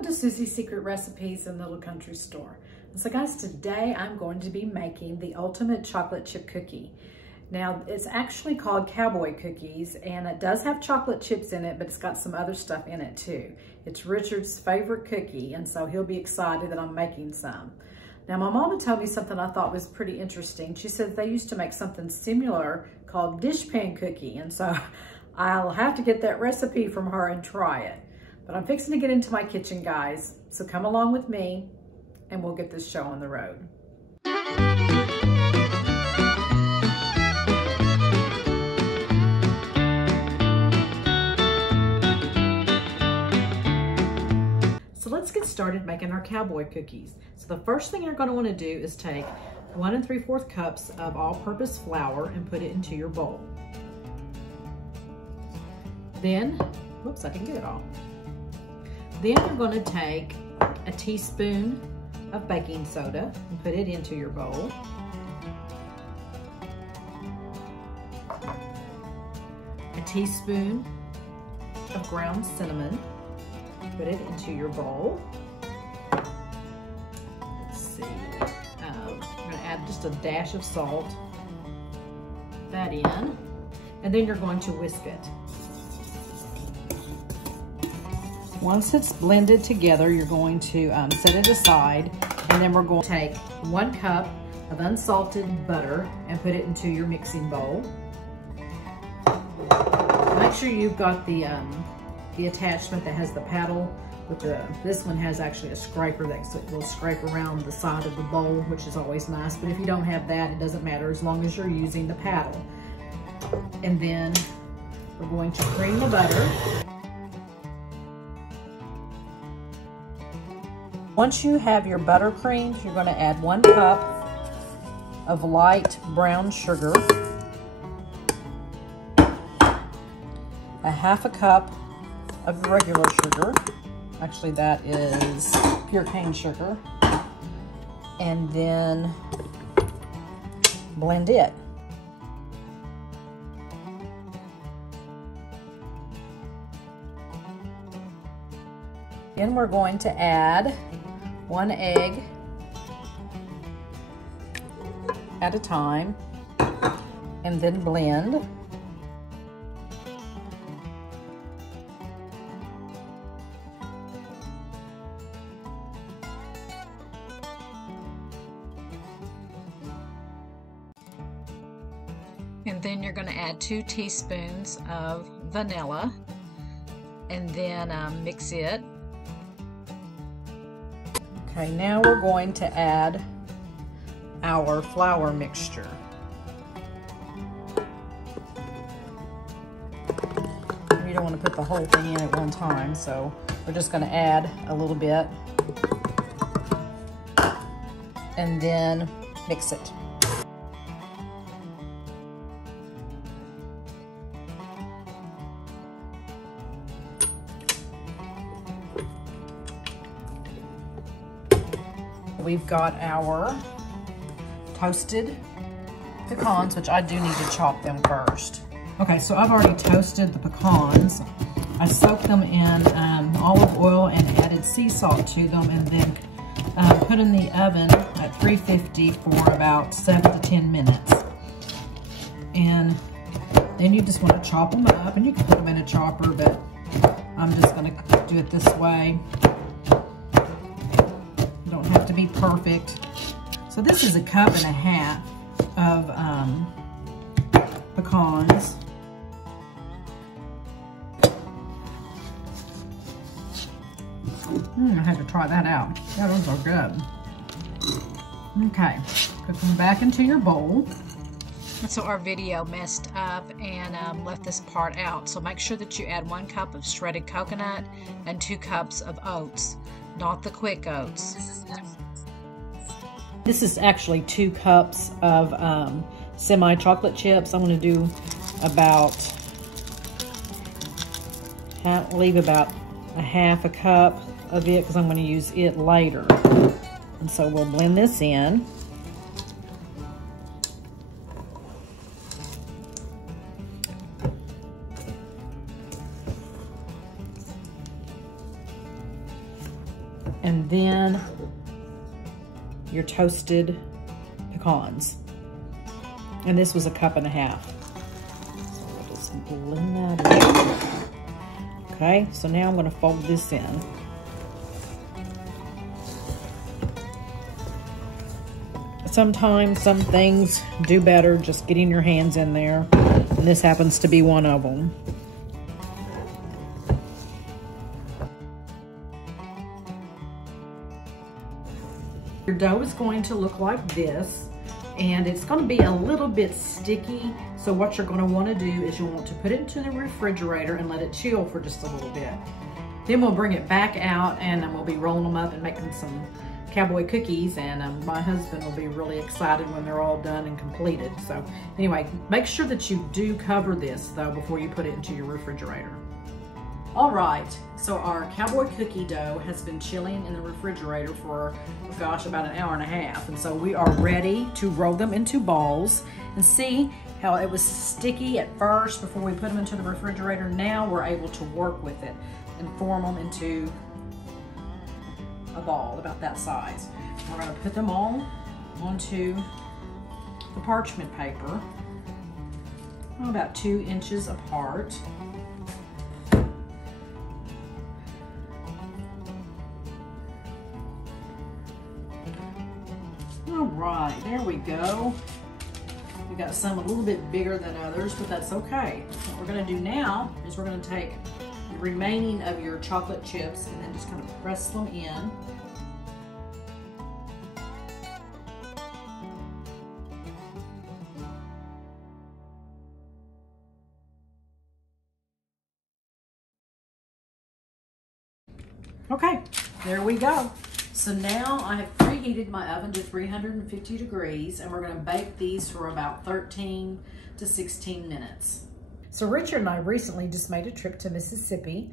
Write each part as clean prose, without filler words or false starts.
Welcome to Susie's Secret Recipes in Little Country Store. So guys, today I'm going to be making the ultimate chocolate chip cookie. Now it's actually called Cowboy Cookies and it does have chocolate chips in it, but it's got some other stuff in it too. It's Richard's favorite cookie, and so he'll be excited that I'm making some. Now my mama told me something I thought was pretty interesting. She said they used to make something similar called dishpan cookie, and so I'll have to get that recipe from her and try it. But I'm fixing to get into my kitchen, guys, so come along with me and we'll get this show on the road. So let's get started making our cowboy cookies. So the first thing you're going to want to do is take 1 3/4 cups of all-purpose flour and put it into your bowl. Then, whoops, I didn't get it all. Then you're going to take a teaspoon of baking soda and put it into your bowl. A teaspoon of ground cinnamon, put it into your bowl. Let's see, I'm going to add just a dash of salt, that in, and then you're going to whisk it. Once it's blended together, you're going to set it aside, and then we're going to take 1 cup of unsalted butter and put it into your mixing bowl. Make sure you've got the attachment that has the paddle. This one has actually a scraper that will scrape around the side of the bowl, which is always nice. But if you don't have that, it doesn't matter as long as you're using the paddle. And then we're going to cream the butter. Once you have your butter creamed, you're going to add 1 cup of light brown sugar, a 1/2 cup of regular sugar, actually that is pure cane sugar, and then blend it. Then we're going to add 1 egg at a time, and then blend. And then you're going to add 2 teaspoons of vanilla, and then mix it. Okay, now we're going to add our flour mixture. You don't want to put the whole thing in at one time, so we're just going to add a little bit and then mix it. We've got our toasted pecans, which I do need to chop them first. Okay, so I've already toasted the pecans. I soaked them in olive oil and added sea salt to them, and then put in the oven at 350 for about 7 to 10 minutes. And then you just want to chop them up, and you can put them in a chopper, but I'm just going to do it this way. Don't have to be perfect. So this is 1.5 cups of pecans. I had to try that out. Yeah, those are good. Okay, put them back into your bowl. So our video messed up and left this part out. So make sure that you add 1 cup of shredded coconut and 2 cups of oats. Not the quick oats. This is actually 2 cups of semi-chocolate chips. I'm going to do about, leave about 1/2 cup of it because I'm going to use it later. And so we'll blend this in. and then your toasted pecans. And this was 1.5 cups. So we'll just blend that in. Okay, so now I'm gonna fold this in. Sometimes some things do better just getting your hands in there, and this happens to be one of them. Your dough is going to look like this, and it's going to be a little bit sticky. So what you're going to want to do is you'll want to put it into the refrigerator and let it chill for just a little bit. Then we'll bring it back out, and we'll be rolling them up and making some Cowboy Cookies, and my husband will be really excited when they're all done and completed. So anyway, make sure that you do cover this though before you put it into your refrigerator. All right, so our Cowboy Cookie dough has been chilling in the refrigerator for, oh gosh, about 1.5 hours. And so we are ready to roll them into balls. And see how it was sticky at first before we put them into the refrigerator. Now we're able to work with it and form them into a ball about that size. We're going to put them all onto the parchment paper, about 2 inches apart. All right, there we go. We got some a little bit bigger than others, but that's okay. What we're going to do now is we're going to take the remaining of your chocolate chips and then just kind of press them in. Okay, there we go. So now I have preheated my oven to 350 degrees, and we're going to bake these for about 13 to 16 minutes. So Richard and I recently just made a trip to Mississippi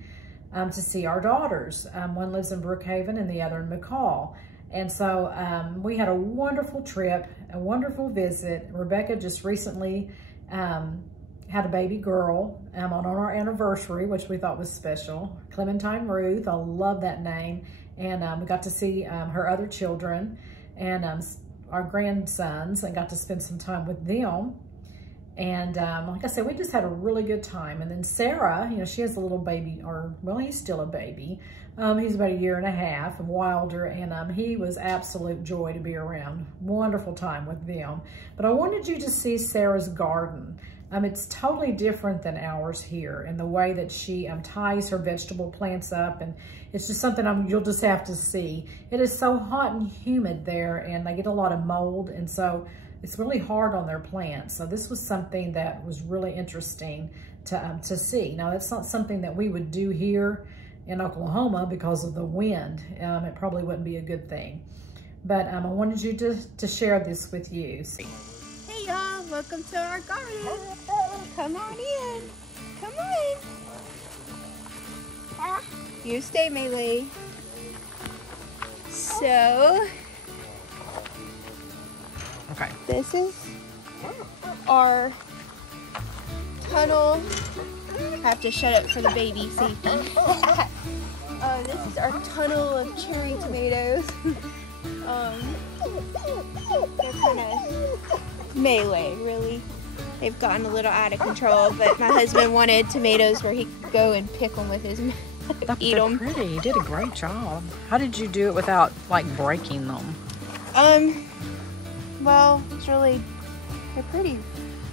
to see our daughters. One lives in Brookhaven and the other in McCall. And so we had a wonderful trip, a wonderful visit. Rebecca just recently had a baby girl on our anniversary, which we thought was special. Clementine Ruth, I love that name. And we got to see her other children and our grandsons, and got to spend some time with them. And like I said, we just had a really good time. And then Sarah, you know, she has a little baby, or well, he's still a baby. He's about 1.5 years, Wilder, and he was absolute joy to be around. Wonderful time with them. But I wanted you to see Sarah's garden. It's totally different than ours here in the way that she ties her vegetable plants up, and it's just something you'll just have to see. It is so hot and humid there, and they get a lot of mold, and so it's really hard on their plants. So this was something that was really interesting to see. Now, that's not something that we would do here in Oklahoma because of the wind. It probably wouldn't be a good thing. But I wanted you to share this with you. Hey y'all, welcome to our garden. Come on in. Come on. You stay, Melee. So, okay. This is our tunnel. I have to shut up for the baby safety. This is our tunnel of cherry tomatoes. They're kind of melee, really. They've gotten a little out of control, but my husband wanted tomatoes where he could go and pick them with his mouth, eat them. Pretty. You did a great job. How did you do it without like breaking them? Well, it's really, they're pretty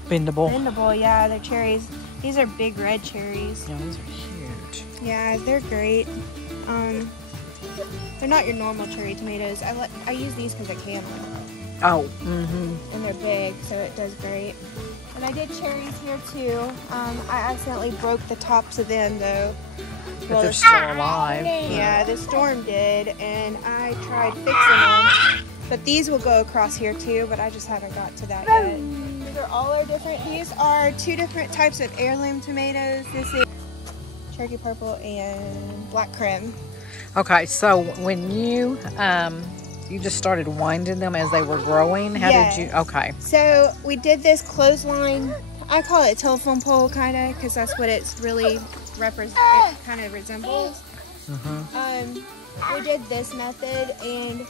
Bendable. bendable. Yeah, they're cherries. These are big red cherries. Yeah, these are huge. Yeah, they're great. They're not your normal cherry tomatoes. I use these because I can them. Oh, And they're big, so it does great. And I did cherries here too. I accidentally broke the tops of them though. But they're still alive. Yeah, the storm did, and I tried fixing them. But these will go across here too, but I just haven't got to that yet. These are all our different, these are 2 different types of heirloom tomatoes. This is Cherokee Purple and Black Creme. Okay, so when you just started winding them as they were growing, how did you, okay. So we did this clothesline, I call it telephone pole kind of, because that's what it's really kind of resembles. we did this method, and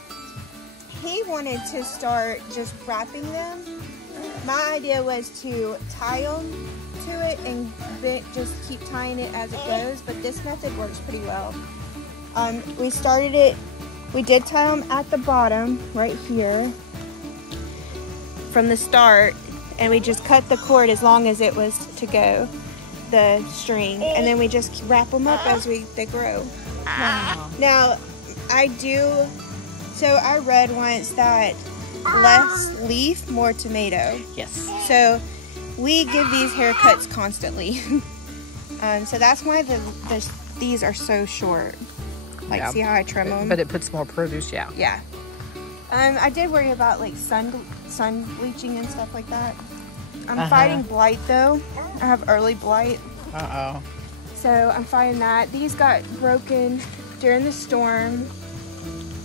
he wanted to start just wrapping them. My idea was to tie them to it and just keep tying it as it goes, but this method works pretty well. We started it, we did tie them at the bottom right here from the start, and we just cut the cord as long as it was to go, the string, and then we just wrap them up as they grow. Now so I read once that less leaf, more tomato. Yes. So we give these haircuts constantly. So that's why these are so short. Like, yeah. See how I trim them? But it puts more produce, yeah. Yeah. I did worry about like sun bleaching and stuff like that. I'm fighting blight though. I have early blight. Uh-oh. So I'm fighting that. These got broken during the storm.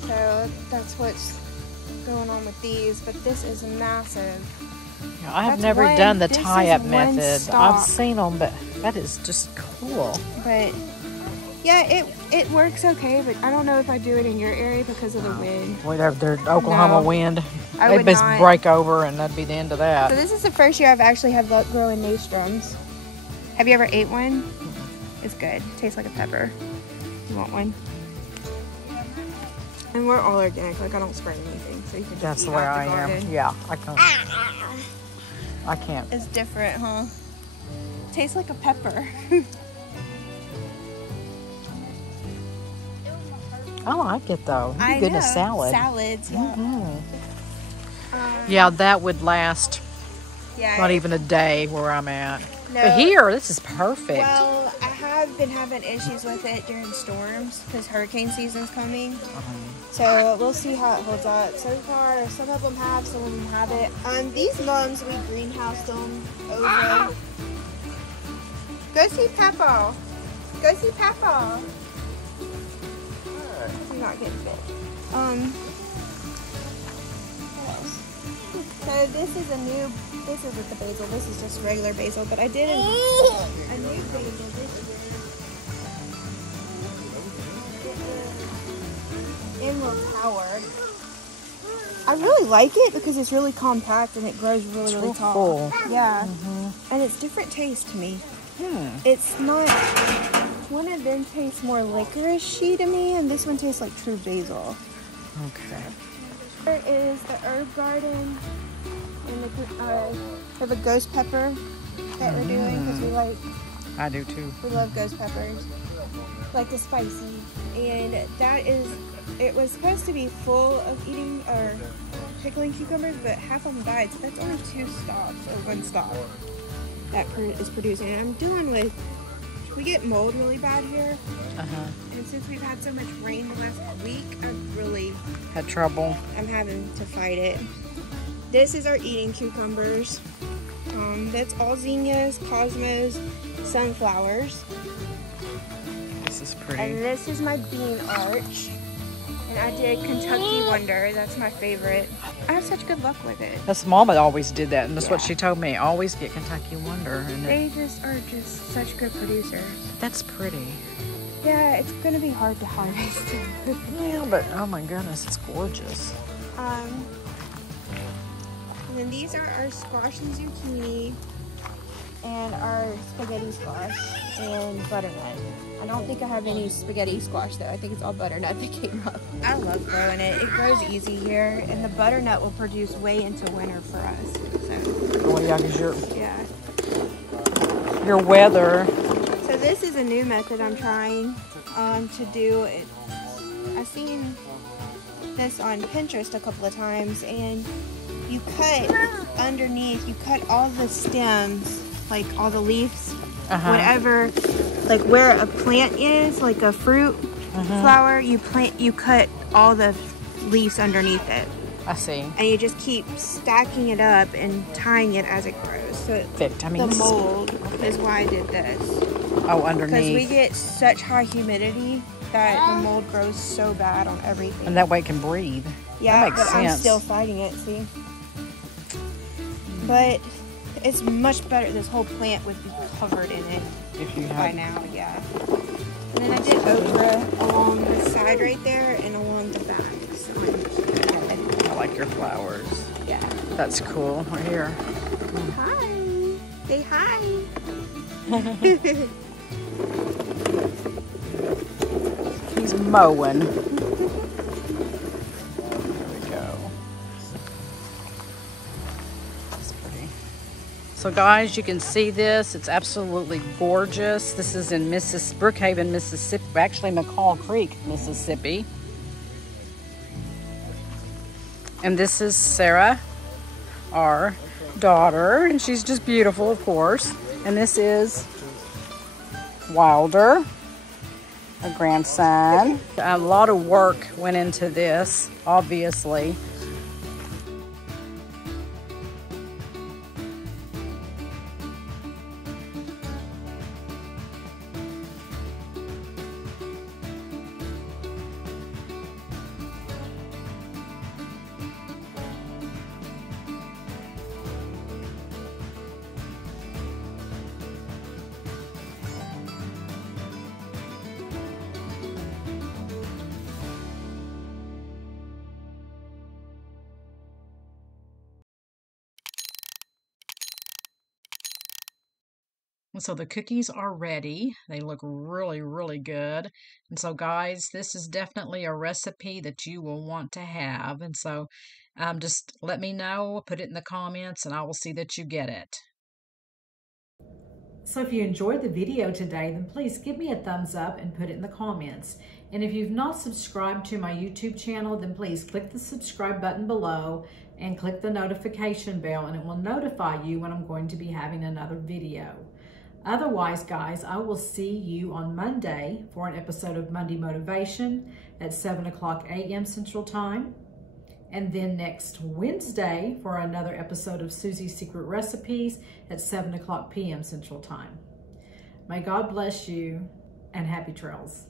So that's what's going on with these. But this is massive. Yeah, I have never done the tie-up method. I've seen them, but that is just cool. But yeah, it works okay, but I don't know if I do it in your area because of the wind. Whatever, the Oklahoma wind. I would just not. Break over and that'd be the end of that. So this is the first year I've actually had luck growing nasturtiums. Have you ever ate one? It's good. Tastes like a pepper. You want one? And we're all organic. Like, I don't spray anything, so you can just That's eat the way out I the garden. am. Yeah, I can't. It's different, huh? Tastes like a pepper. I like it though. I Good in a know. salad. Salads, yeah. Yeah, that would last Yeah. not even a day where I'm at. No. But here, this is perfect. Well, I have been having issues with it during storms because hurricane season's coming. So we'll see how it holds up. So far, some of them have, some of them haven't. These mums, we greenhoused them over. Go see Peppa. Go see Peppa. You're not getting fit. What else? So this isn't the basil, this is just regular basil, but I did a new basil this year. Emerald Power. I really like it because it's really compact and it grows really, really tall. Full. Yeah. And it's different taste to me. It's not, one of them tastes more licorice-y to me, and this one tastes like true basil. Okay. There is the herb garden, and we have a ghost pepper that we're doing because we like. I do too. We love ghost peppers, like the spicy, and that is. It was supposed to be full of eating or pickling cucumbers, but half of them died, so that's only 2 stalks or 1 stalk that is producing. And I'm dealing with. We get mold really bad here, and since we've had so much rain the last week, I've really had trouble. I'm having to fight it. This is our eating cucumbers. That's all zinnias, cosmos, sunflowers. This is pretty. And this is my bean arch. And I did Kentucky Wonder. That's my favorite. I have such good luck with it. That's Mama always did that, and that's what she told me. Always get Kentucky Wonder. And they just are just such good producers. That's pretty. Yeah, it's gonna be hard to harvest. Yeah, but oh my goodness, it's gorgeous. And then these are our squash and zucchini, and our spaghetti squash and butternut. I don't think I have any spaghetti squash though. I think it's all butternut that came up. I love growing it. It grows easy here, and the butternut will produce way into winter for us. So. Oh yeah, because your weather. So this is a new method I'm trying to do. I've seen this on Pinterest a couple of times, and you cut underneath. You cut all the stems, like all the leaves, whatever. Like where a plant is, like a fruit flower, you cut all the leaves underneath it. I see. And you just keep stacking it up and tying it as it grows. So the mold is why I did this. Oh, underneath. Because we get such high humidity that the mold grows so bad on everything. And that way it can breathe. Yeah, that makes sense. I'm still fighting it, see? But it's much better. This whole plant would be covered in it. If you by now, yeah. And then I did okra along the side right there and along the back. So I like your flowers. yeah. That's cool. Right here. Hi. Say hi. He's mowing. There we go. That's pretty. So guys, you can see this. It's absolutely gorgeous. This is in Brookhaven, Mississippi. Actually, McCall Creek, Mississippi. And this is Sarah, our daughter, and she's just beautiful, of course. And this is Wilder, a grandson. A lot of work went into this, obviously. So the cookies are ready. They look really, really good. And so guys, this is definitely a recipe that you will want to have. And so just let me know, put it in the comments, and I will see that you get it. So if you enjoyed the video today, then please give me a thumbs up and put it in the comments. And if you've not subscribed to my YouTube channel, then please click the subscribe button below and click the notification bell, and it will notify you when I'm going to be having another video. Otherwise, guys, I will see you on Monday for an episode of Monday Motivation at 7:00 a.m. Central Time. And then next Wednesday for another episode of Susie's Secret Recipes at 7:00 p.m. Central Time. May God bless you and happy trails.